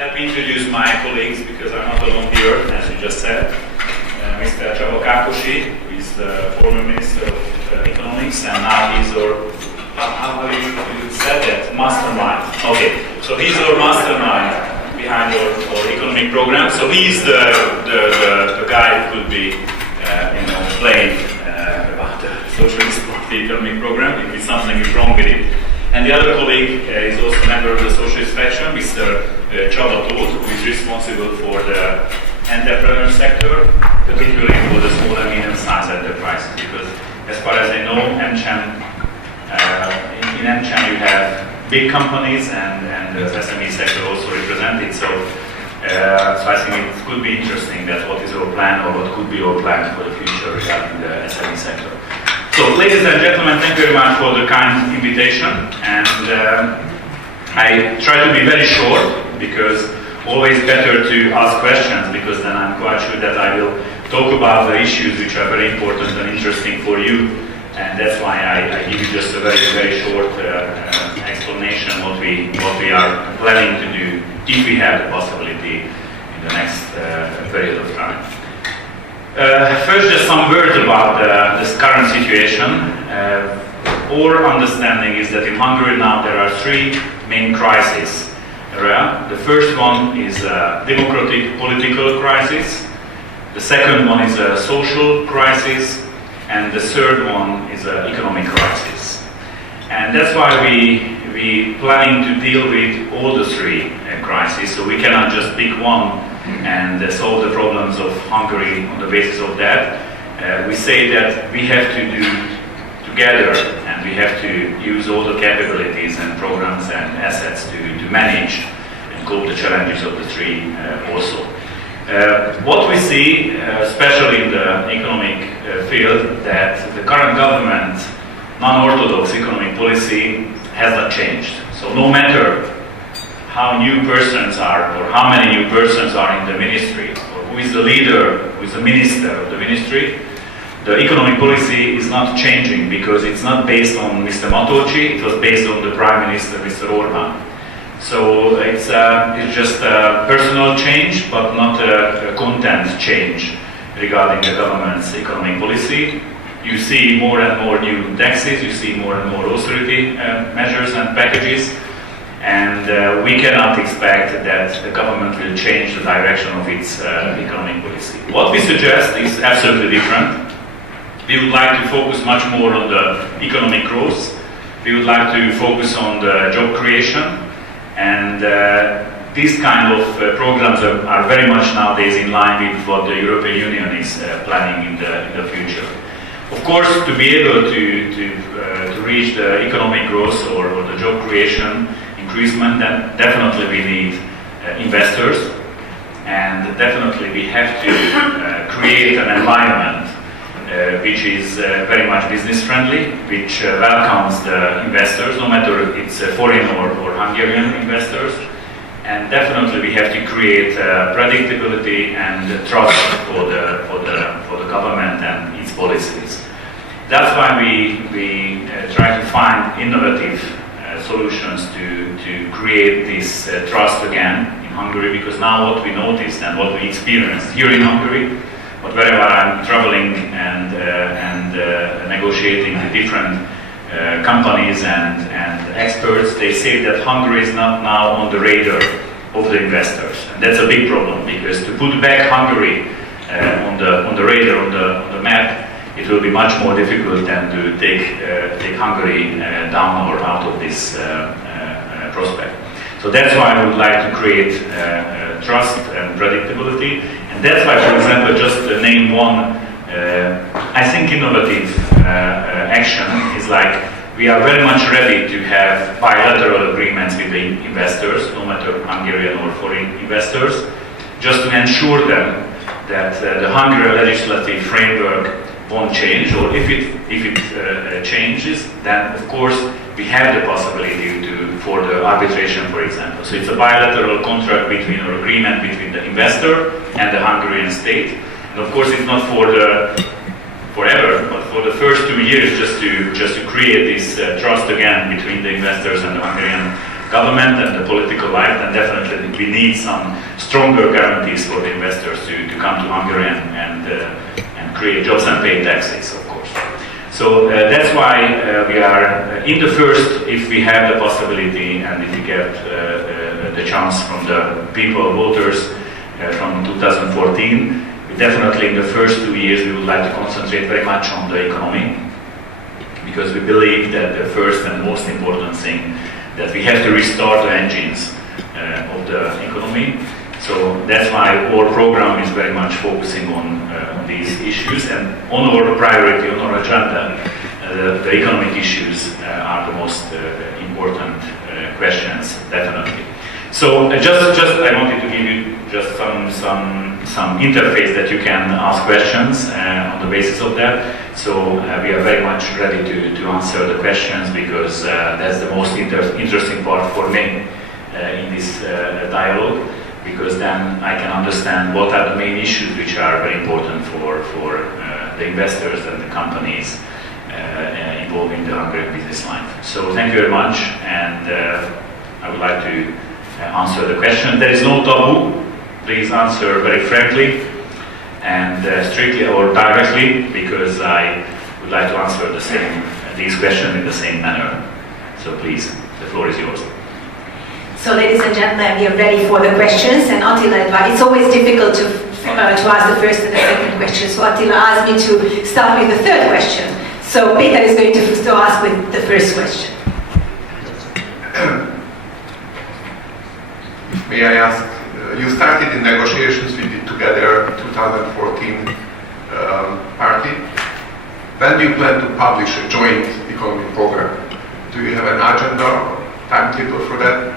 Let me introduce my colleagues because I'm not alone here, as you just said. Mr. Kaposi, who is the former Minister of Economics, and now he's our, how you said that, mastermind. Okay, so he's our mastermind behind our economic program. So he's the guy who could be, playing about the Socialist Party economic program if something is wrong with it. And the other colleague is also a member of the Socialist faction, Mr. Csaba, who is responsible for the entrepreneur sector, particularly for the small and medium-sized enterprises. Because as far as I know, AmCham, in AmCham you have big companies and the SME sector also represented. So I think it could be interesting that what is our plan or what could be our plan for the future regarding the SME sector. So, ladies and gentlemen, thank you very much for the kind invitation, and I try to be very short because always better to ask questions, because then I'm quite sure that I will talk about the issues which are very important and interesting for you, and that's why I give you just a very, very short explanation what we are planning to do if we have the possibility in the next period of time. First, just some words about this current situation. Our understanding is that in Hungary now there are three main crises. The first one is a democratic political crisis, the second one is a social crisis, and the third one is an economic crisis. And that's why we planning to deal with all the three crises, so we cannot just pick one and solve the problems of Hungary on the basis of that. We say that we have to do together, and we have to use all the capabilities and programs and assets to manage and cope the challenges of the three also. What we see, especially in the economic field, that the current government non-orthodox economic policy has not changed. So no matter how new persons are, or how many new persons are in the ministry, or who is the leader, who is the minister of the ministry, the economic policy is not changing because it's not based on Mr. Matocsi, it was based on the Prime Minister, Mr. Orbán. So it's just a personal change, but not a content change regarding the government's economic policy. You see more and more new taxes, you see more and more austerity measures and packages, and we cannot expect that the government will change the direction of its economic policy. What we suggest is absolutely different. We would like to focus much more on the economic growth. We would like to focus on the job creation, and these kind of programs are very much nowadays in line with what the European Union is planning in the future. Of course, to be able to reach the economic growth or the job creation increasement, then definitely we need investors, and definitely we have to create an environment which is very much business friendly, which welcomes the investors, no matter if it's foreign or Hungarian investors. And definitely we have to create predictability and trust for the government and its policies. That's why we try to find innovative solutions to create this trust again in Hungary, because now what we noticed and what we experienced here in Hungary, but wherever I'm traveling and negotiating with different companies and experts, they say that Hungary is not now on the radar of the investors, and that's a big problem, because to put back Hungary on the radar, on the map, it will be much more difficult than to take Hungary down or out of this prospect. So that's why I would like to create trust and predictability, and that's why, for example, just to name one, I think innovative action is like we are very much ready to have bilateral agreements with the investors, no matter Hungarian or foreign investors, just to ensure them that the Hungarian legislative framework won't change, or if it changes, then of course we have the possibility for the arbitration, for example. So it's a bilateral contract between, or agreement between the investor and the Hungarian state. And of course it's not for forever, but for the first 2 years, just to create this trust again between the investors and the Hungarian government and the political life, then definitely we need some stronger guarantees for the investors to come to Hungary and create jobs and pay taxes, of course. So that's why we are in the first, if we have the possibility and if we get the chance from the people, voters from 2014, definitely in the first 2 years we would like to concentrate very much on the economy, because we believe that the first and most important thing that we have to restart the engines of the economy. So that's why our program is very much focusing on these issues, and on our priority, on our agenda, the economic issues are the most important questions, definitely. So just I wanted to give you just some interface that you can ask questions on the basis of that. So we are very much ready to answer the questions, because that's the most interesting part for me in this dialogue, because then I can understand what are the main issues which are very important for the investors and the companies involved in the Hungarian business life. So thank you very much, and I would like to answer the question. There is no taboo. Please answer very frankly and strictly or directly, because I would like to answer these questions in the same manner. So please, the floor is yours. So ladies and gentlemen, we are ready for the questions, and Attila, it's always difficult to ask the first and the second question. So Attila asked me to start with the third question. So Peter is going to ask with the first question. May I ask, you started in negotiations with the Together 2014 party. When do you plan to publish a joint economic program? Do you have an agenda or timetable for that?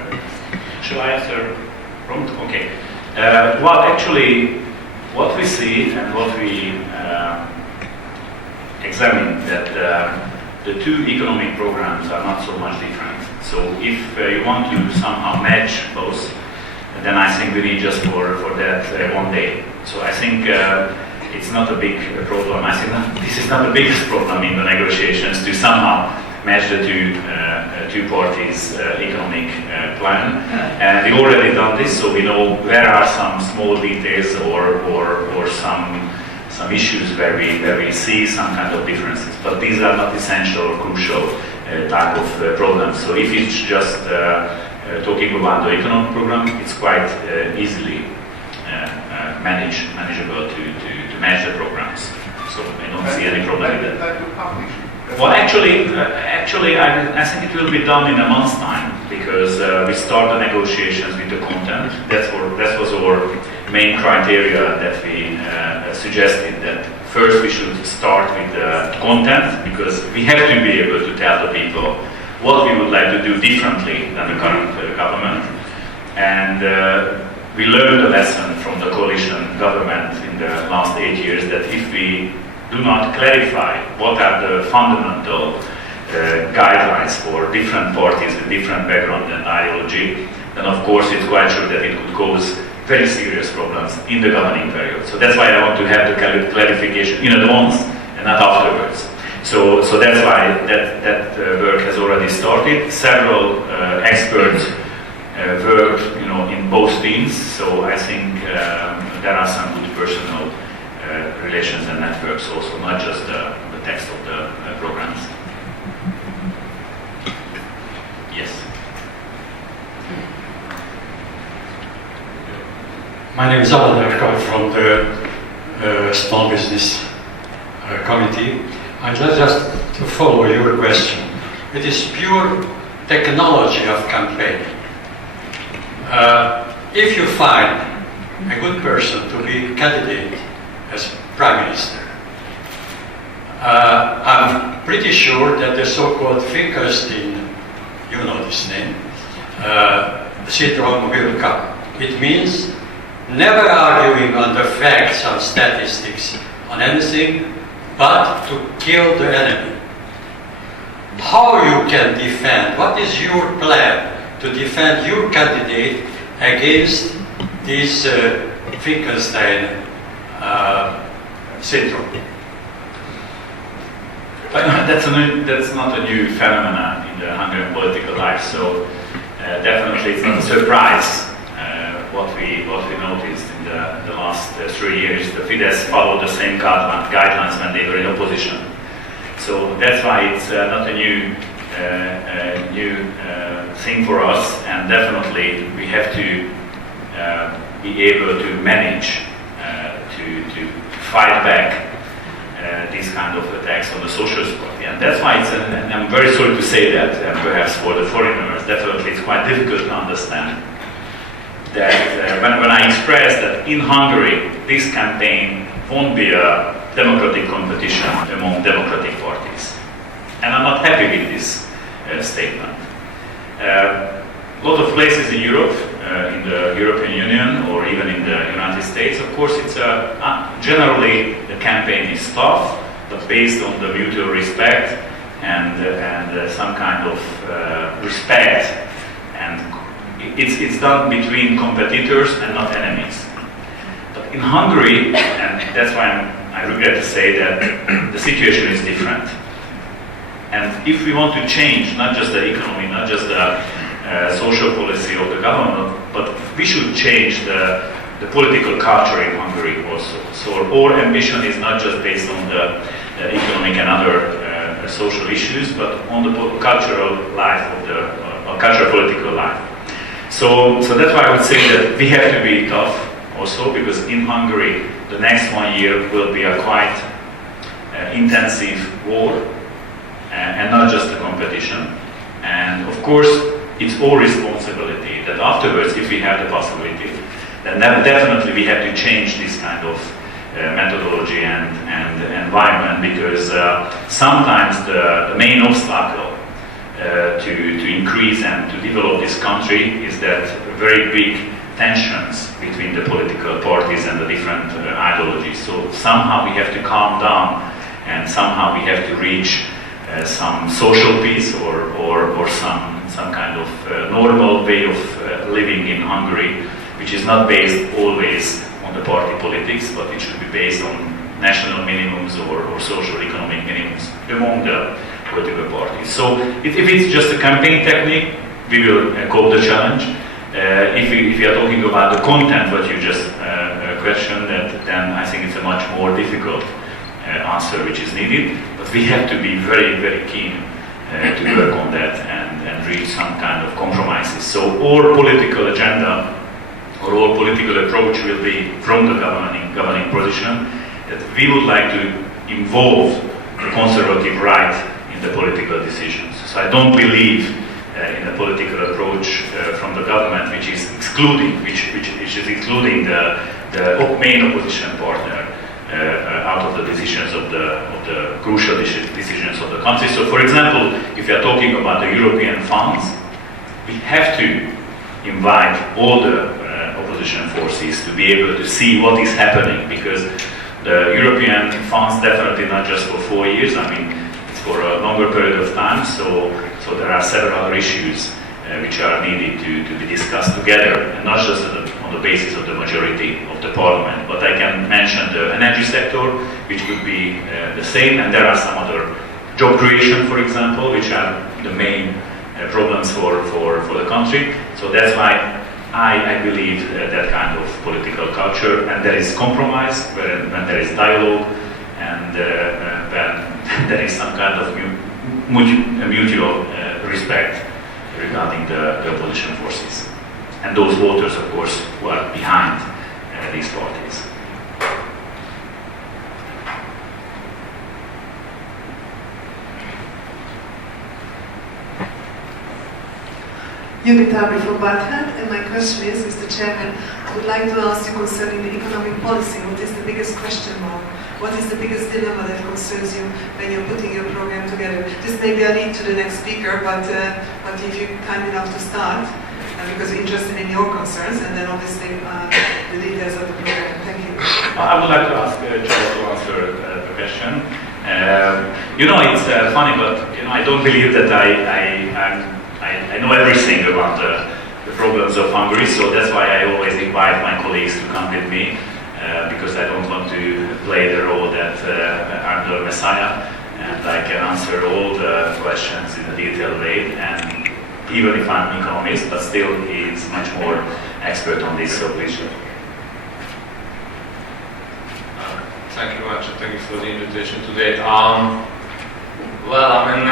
Shall I answer? Okay. Well, actually, what we see and what we examine, that the two economic programs are not so much different. So if you want to somehow match both, then I think we need just for that 1 day. So I think it's not a big problem. I think this is not the biggest problem in the negotiations, to somehow match the two parties' economic plan. And we already done this, so we know there are some small details or some issues where we see some kind of differences. But these are not essential or crucial type of problems. So if it's just talking about the economic program, it's quite easily manageable to manage the programs. So I don't see any problem with that. Well, actually, I think it will be done in a month's time, because we start the negotiations with the content. That was our main criteria that we suggested, that first we should start with the content, because we have to be able to tell the people what we would like to do differently than the current government. And we learned a lesson from the coalition government in the last 8 years, that if we do not clarify what are the fundamental guidelines for different parties with different background and ideology, then of course it's quite sure that it could cause very serious problems in the governing period. So that's why I want to have the clarification in advance and not afterwards. So that's why that work has already started. Several experts worked, in both teams. So I think there are some good personal relations and networks also, not just the text of the programs. Yes. My name is Alan. I come from the Small Business Committee. And just to follow your question, it is pure technology of campaigning. If you find a good person to be candidate as Prime Minister, I'm pretty sure that the so-called Finkelstein, you know this name, syndrome will come. It means never arguing on the facts, on statistics, on anything, but to kill the enemy. How you can defend, what is your plan to defend your candidate against this Finkelstein syndrome? But that's not a new phenomenon in the Hungarian political life. So definitely it's not a surprise what we noticed in the last 3 years. The Fidesz followed the same guidelines when they were in opposition. So that's why it's not a new thing for us, and definitely we have to be able to manage to fight back these kind of attacks on the Socialist Party. And that's why and I'm very sorry to say that, perhaps for the foreigners, definitely it's quite difficult to understand that when I express that in Hungary this campaign won't be a democratic competition among democratic parties. And I'm not happy with this statement. A lot of places in Europe, in the European Union or even in the United States, of course, it's generally the campaign is tough, but based on the mutual respect and some kind of respect, and it's done between competitors and not enemies. But in Hungary, and that's why I regret to say that the situation is different. And if we want to change not just the economy, not just the social policy of the government, but we should change the political culture in Hungary also. So our ambition is not just based on the economic and other social issues, but on the cultural life of the cultural political life. So that's why I would say that we have to be tough also, because in Hungary the next 1 year will be a quite intensive war and not just a competition. And of course it's our responsibility that afterwards, if we have the possibility, then definitely we have to change this kind of methodology and environment, because sometimes the main obstacle to increase and to develop this country is that very big tensions between the political parties and the different ideologies. So somehow we have to calm down, and somehow we have to reach some social peace or some kind of normal way of living in Hungary, which is not based always on the party politics, but it should be based on national minimums or social economic minimums among the political parties. So if it's just a campaign technique, we will cope the challenge. If we are talking about the content, what you just questioned, then I think it's a much more difficult answer which is needed. But we have to be very, very keen to work on that and reach some kind of compromises. So our political agenda or our political approach will be from the governing position that we would like to involve the conservative right in the political decisions. So I don't believe in a political approach from the government which is excluding the main opposition partner out of the decisions of the crucial decisions of the country. So, for example, if you are talking about the European funds, we have to invite all the opposition forces to be able to see what is happening, because the European funds definitely not just for 4 years. I mean, it's for a longer period of time. So there are several other issues which are needed to be discussed together, and not just on the basis of the majority of the parliament. But I can mention the energy sector, which would be the same, and there are some other job creation, for example, which are the main problems for the country. So that's why I believe that kind of political culture, and there is compromise when there is dialogue, and when there is some kind of mutual respect regarding the opposition forces and those voters, of course, who are behind these parties. Unitably from Barthat, and my question is, Mr. Chairman, I would like to ask you concerning the economic policy. What is the biggest question mark? What is the biggest dilemma that concerns you when you're putting your program together? This may be a lead to the next speaker, but if you're kind enough to start, because we're interested in your concerns, and then obviously the leaders of the program. Thank you. I would like to ask Csaba to answer the question. It's funny, but I don't believe that I know everything about the problems of Hungary, so that's why I always invite my colleagues to come with me, because I don't want to play the role that I'm the messiah, and I can answer all the questions in a detailed way. And even if I'm an economist, but still he's much more expert on this, so please share. Thank you very much, and thank you for the invitation today. Well, I mean,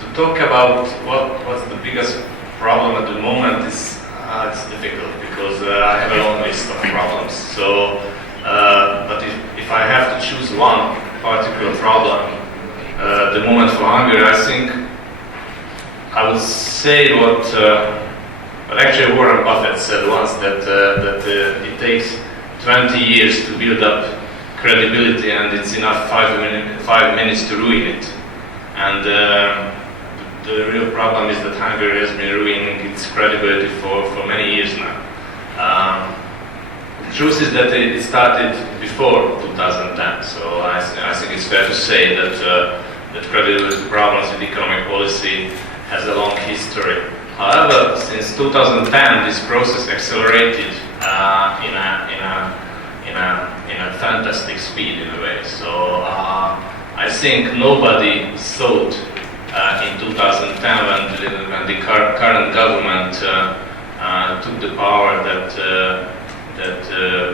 to talk about what's the biggest problem at the moment is it's difficult because I have a long list of problems. So, but if I have to choose one particular problem, the moment for Hungary, I think I would say what actually Warren Buffett said once, that it takes 20 years to build up credibility, and it's enough 5 minutes to ruin it. And the real problem is that Hungary has been ruining its credibility for many years now. The truth is that it started before 2010, so I think it's fair to say that credibility problems with economic policy has a long history. However, since 2010, this process accelerated in a fantastic speed in a way. So I think nobody thought in 2010 when the current government took the power that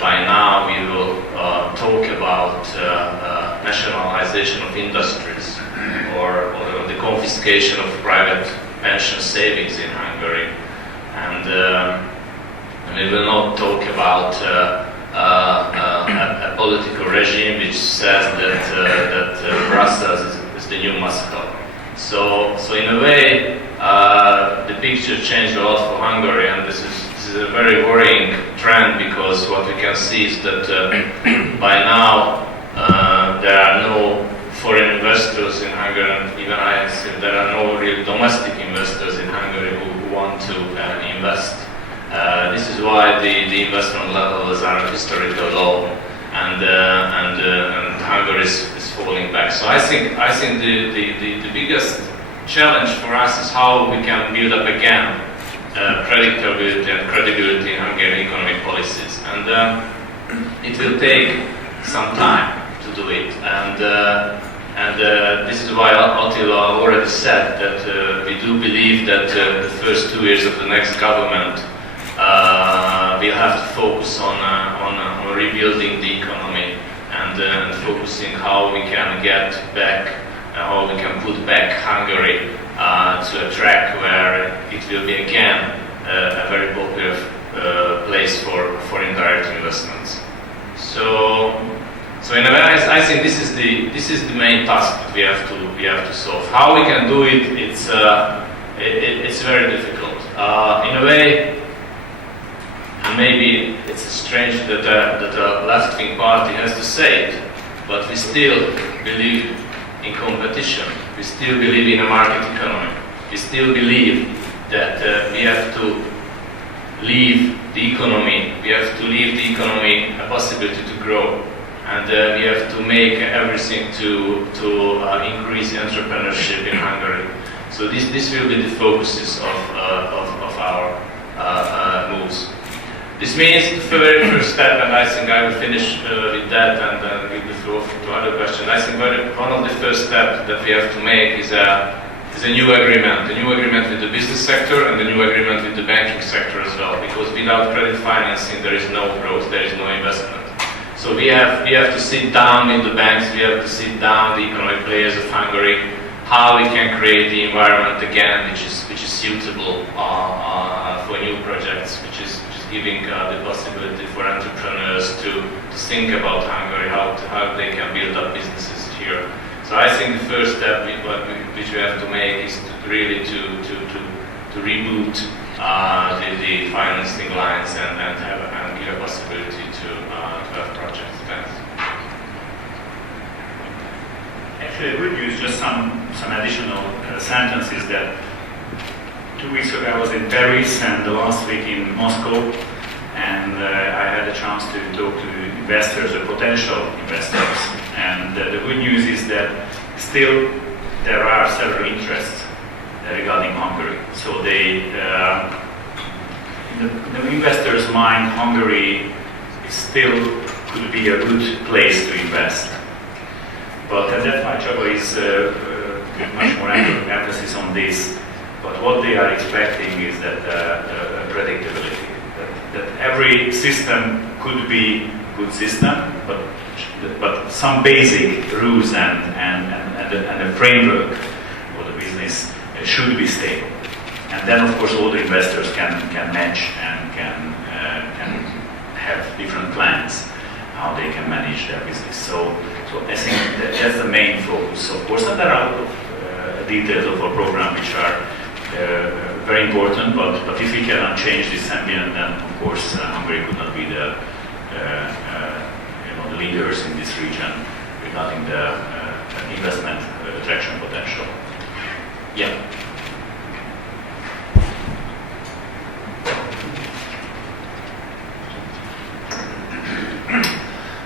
by now we will talk about nationalization of industries or the confiscation of private pension savings in Hungary, and we will not talk about a political regime which says that Brussels is the new Moscow. So in a way, the picture changed a lot for Hungary, and this is a very worrying trend, because what we can see is that by now there are no foreign investors in Hungary, and even I think there are no real domestic investors in Hungary who want to invest. This is why the investment levels are at historical low, and Hungary is falling back. So I think the biggest challenge for us is how we can build up again predictability and credibility in Hungarian economic policies, and it will take some time to do it. And this is why Attila already said that we do believe that the first 2 years of the next government we'll have to focus on rebuilding the economy and focusing how we can get back, how we can put back Hungary to a track where it will be again a very popular place for indirect investments. So in a way, I think this is the main task that we have to solve. How we can do it, it's very difficult. In a way, and maybe it's strange that a left-wing party has to say it, but we still believe in competition. We still believe in a market economy. We still believe that we have to leave the economy. We have to leave the economy a possibility to grow. And we have to make everything to increase entrepreneurship in Hungary. So this will be the focuses of our moves. This means the very first step, and I think I will finish with that and give the floor to other questions. I think one of the first steps that we have to make is a new agreement with the business sector and a new agreement with the banking sector as well. Because without credit financing, there is no growth, there is no investment. So we have to sit down with the banks, we have to sit down with the economic players of Hungary, how we can create the environment again which is suitable for new projects, which is giving the possibility for entrepreneurs to think about Hungary, how they can build up businesses here. So I think the first step which we have to make is really to reboot the financing lines and give a possibility to have projects. Thanks. Actually, I would use just some additional sentences that 2 weeks ago I was in Paris and the last week in Moscow, and I had a chance to talk to investors, or potential investors, and the good news is that still there are several interests regarding Hungary. So in the investors' mind, Hungary still could be a good place to invest. But that's why Csaba is much more emphasis on this. but what they are expecting is that predictability. That every system could be good system, but some basic rules and the framework for the business should be stable. And then, of course, all the investors can match and can have different plans how they can manage their business. So I think that's the main focus. Of course, and there are a lot of details of our program which are very important. But if we cannot change this ambient, then of course Hungary could not be the the leaders in this region regarding the investment attraction potential. Yeah.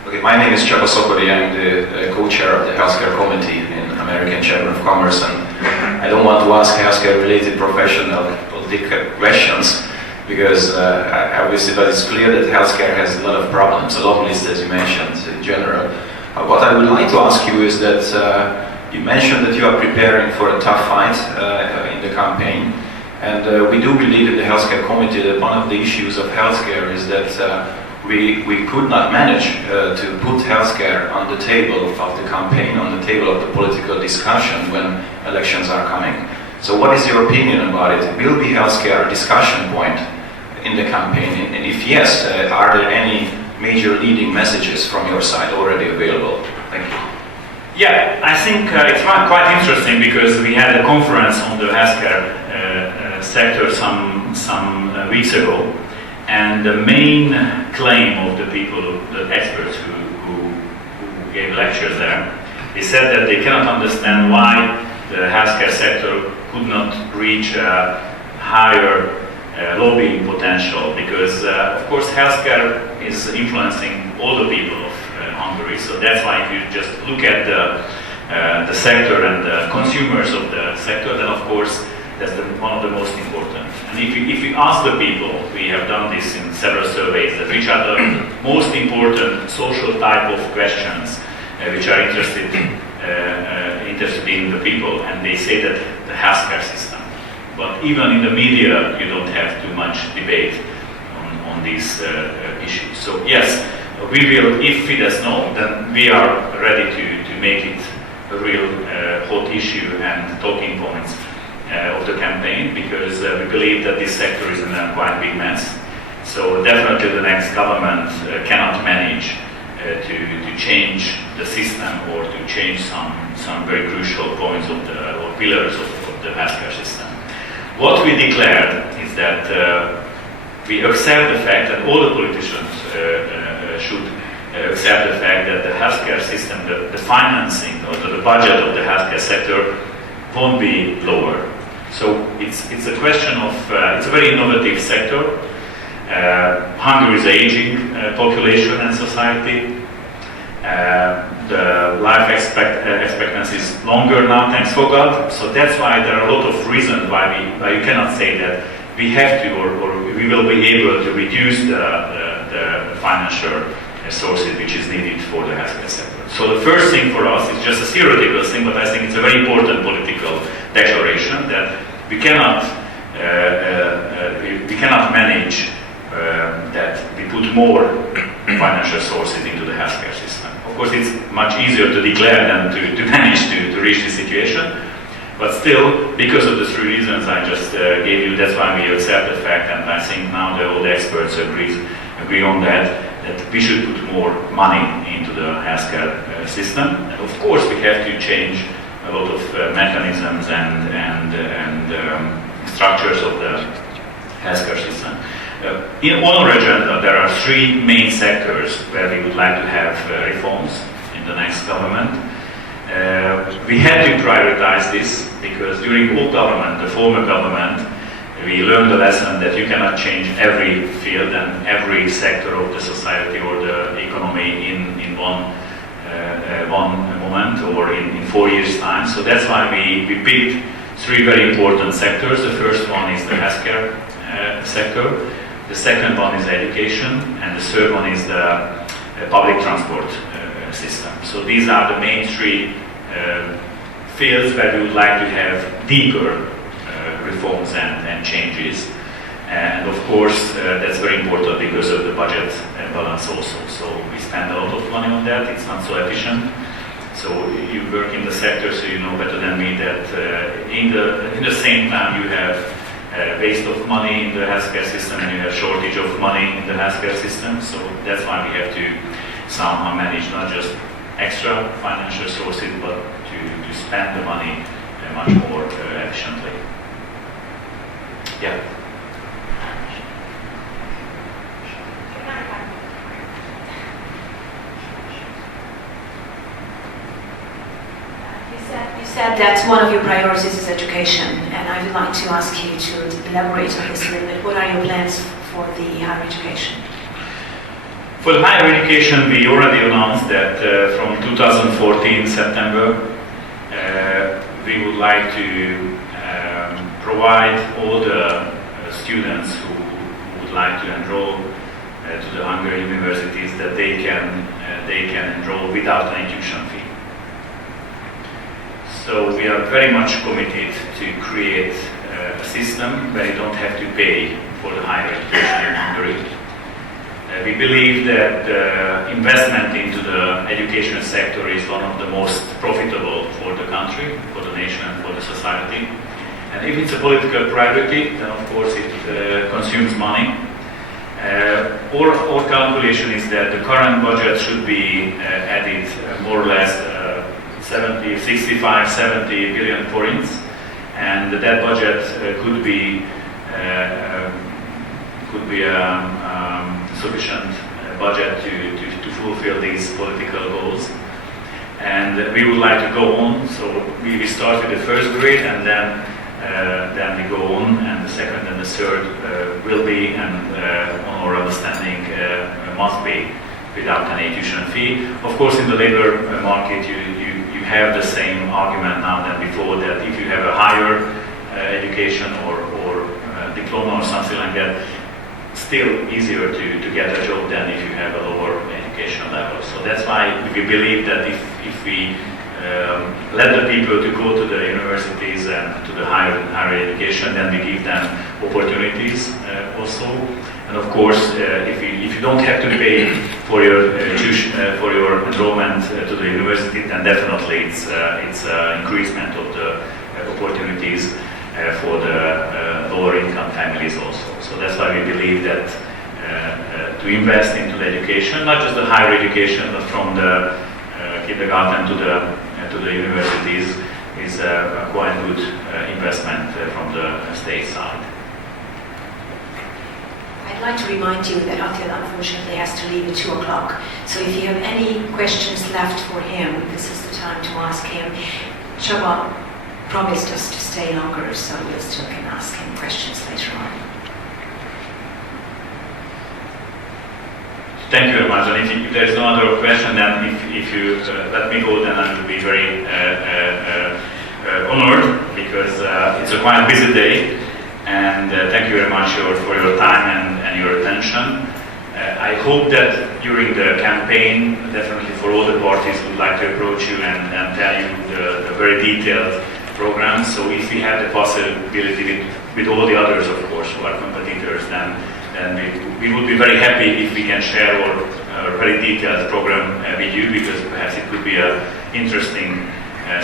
Okay, my name is Csaba Szokori. I'm the co-chair of the Healthcare Committee in American Chamber of Commerce, and I don't want to ask healthcare-related professional political questions because obviously, but it's clear that healthcare has a lot of problems, a long list, as you mentioned, in general. What I would like to ask you is that you mentioned that you are preparing for a tough fight in the campaign, and we do believe in the Healthcare Committee that one of the issues of healthcare is that we could not manage to put healthcare on the table of the campaign, on the table of the political discussion when elections are coming. So what is your opinion about it? Will be healthcare a discussion point in the campaign? And if yes, are there any major leading messages from your side already available? Thank you. Yeah, I think it's quite interesting because we had a conference on the healthcare sector some weeks ago. And the main claim of the people, the experts who gave lectures there, they said that they cannot understand why the healthcare sector could not reach a higher lobbying potential, because of course healthcare is influencing all the people of Hungary. So that's why if you just look at the sector and the consumers of the sector, then of course that's one of the most important. And if you ask the people, we have done this in several surveys, that which are the most important social type of questions which are interested in the people, and they say that the healthcare system. But even in the media, you don't have too much debate on these issues. So yes, we will, if Fidesz no, then we are ready to make it a real hot issue and talking points of the campaign, because we believe that this sector is in a quite big mess. So definitely the next government cannot manage to change the system or to change some very crucial points of or pillars of the healthcare system. What we declared is that we accept the fact that all the politicians should accept the fact that the healthcare system, the financing or the budget of the healthcare sector won't be lower. So it's a question of, it's a very innovative sector. Hungary is an aging population and society. The life expectancy is longer now, thanks for God. So that's why there are a lot of reasons why you cannot say that we have to or we will be able to reduce the financial sources which is needed for the healthcare sector. So the first thing for us is just a theoretical thing, but I think it's a very important political declaration that we cannot manage that we put more financial sources into the healthcare system. Of course, it's much easier to declare than to manage to reach this situation. But still, because of the three reasons I just gave you, that's why we accept the fact, and I think now all the experts agree on that we should put more money into the healthcare system. And of course, we have to change a lot of mechanisms and structures of the healthcare system. In our agenda, there are three main sectors where we would like to have reforms in the next government. We had to prioritize this because during old government, the former government, we learned the lesson that you cannot change every field and every sector of the society or the economy in one moment or in 4 years' time. So that's why we picked three very important sectors. The first one is the healthcare sector. The second one is education, and the third one is the public transport system. So these are the main three fields where we would like to have deeper reforms and changes. And of course, that's very important because of the budget balance also. So we spend a lot of money on that. It's not so efficient. So you work in the sector, so you know better than me that in the same time you have waste of money in the healthcare system and you have shortage of money in the healthcare system. So that's why we have to somehow manage not just extra financial sources, but to spend the money much more efficiently. Yeah. You said that one of your priorities is education, and I would like to ask you to elaborate on this a little bit. What are your plans for the higher education? For the higher education, we already announced that from 2014 September, we would like to provide all the students who would like to enroll to the Hungarian universities that they can enroll without any tuition fee. So we are very much committed to create a system where you don't have to pay for the higher education in Hungary. We believe that investment into the education sector is one of the most profitable for the country, for the nation, and for the society. And if it's a political priority, then of course it consumes money. Our calculation is that the current budget should be added more or less 65, 70 billion forints, and that budget could be sufficient budget to fulfill these political goals. And we would like to go on. So we start with the first grade, and then we go on, and the second and the third will be, and on our understanding, must be without any tuition fee. Of course, in the labor market, you have the same argument now than before, that if you have a higher education or diploma or something like that, still easier to get a job than if you have a lower education level. So that's why we believe that if we let the people to go to the universities and to the higher education, then we give them opportunities also. And of course, if you don't have to pay for your for your enrollment to the university, then definitely it's increasement of the opportunities for the lower income families also. So that's why we believe that to invest into the education, not just the higher education, but from the kindergarten to the universities, is a quite good investment from the state side. I'd like to remind you that Attila unfortunately has to leave at 2 o'clock. So if you have any questions left for him, this is the time to ask him. Csaba promised us to stay longer, so we still can ask him questions later on. Thank you very much. And if there is no other question, then if you let me go, then I will be very honored, because it's a quite busy day. And thank you very much for your time and your attention. I hope that during the campaign, definitely for all the parties, would like to approach you and tell you the very detailed program. So if we have the possibility with all the others, of course, who are competitors, then we would be very happy if we can share our very detailed program with you, because perhaps it could be an interesting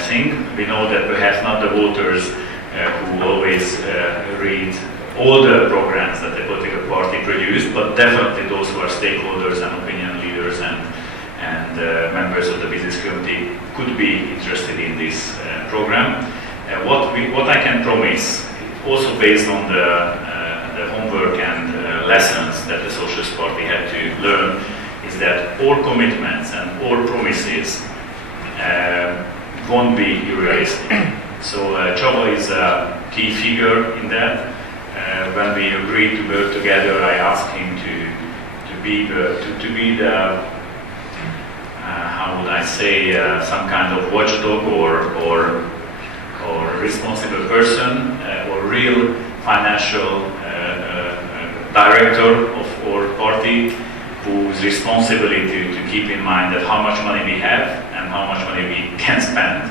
thing. We know that perhaps not the voters who always read all the programs that the political party produced, but definitely those who are stakeholders and opinion leaders and members of the business community could be interested in this program. What I can promise, also based on the homework and lessons that the Socialist Party had to learn, is that all commitments and all promises won't be realistic. So Csaba is a key figure in that. When we agreed to work together, I asked him to be the how would I say, some kind of watchdog or responsible person or real financial director of our party, whose responsibility to keep in mind that how much money we have and how much money we can spend.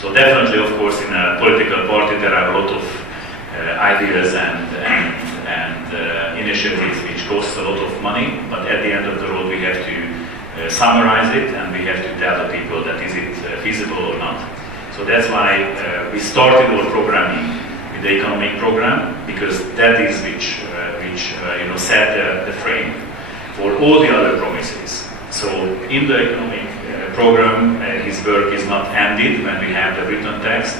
So definitely, of course, in a political party there are a lot of ideas and initiatives which cost a lot of money, but at the end of the road we have to summarize it and we have to tell the people that is it feasible or not. So that's why we started our programming with the economic program, because that is which set the frame for all the other promises. So in the economic program, his work is not ended when we have the written text,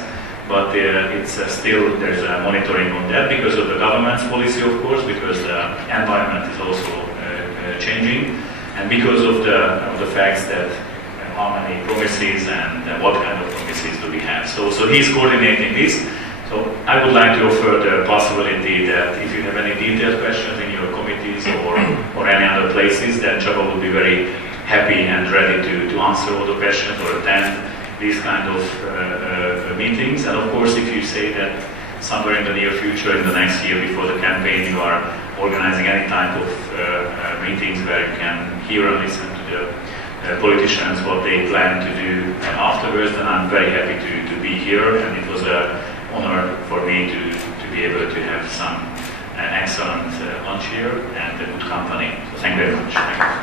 but it's still, there's a monitoring on that because of the government's policy, of course, because the environment is also changing, and because of the facts that how many promises and what kind of promises do we have. So he's coordinating this. So I would like to offer the possibility that if you have any detailed questions in your committees or any other places, then Csaba would be very happy and ready to answer all the questions or attend these kind of meetings. And of course, if you say that somewhere in the near future, in the next year before the campaign, you are organizing any type of meetings where you can hear and listen to the politicians, what they plan to do afterwards, then I'm very happy to be here, and it was an honor for me to be able to have some excellent lunch here and a good company. So thank you very much.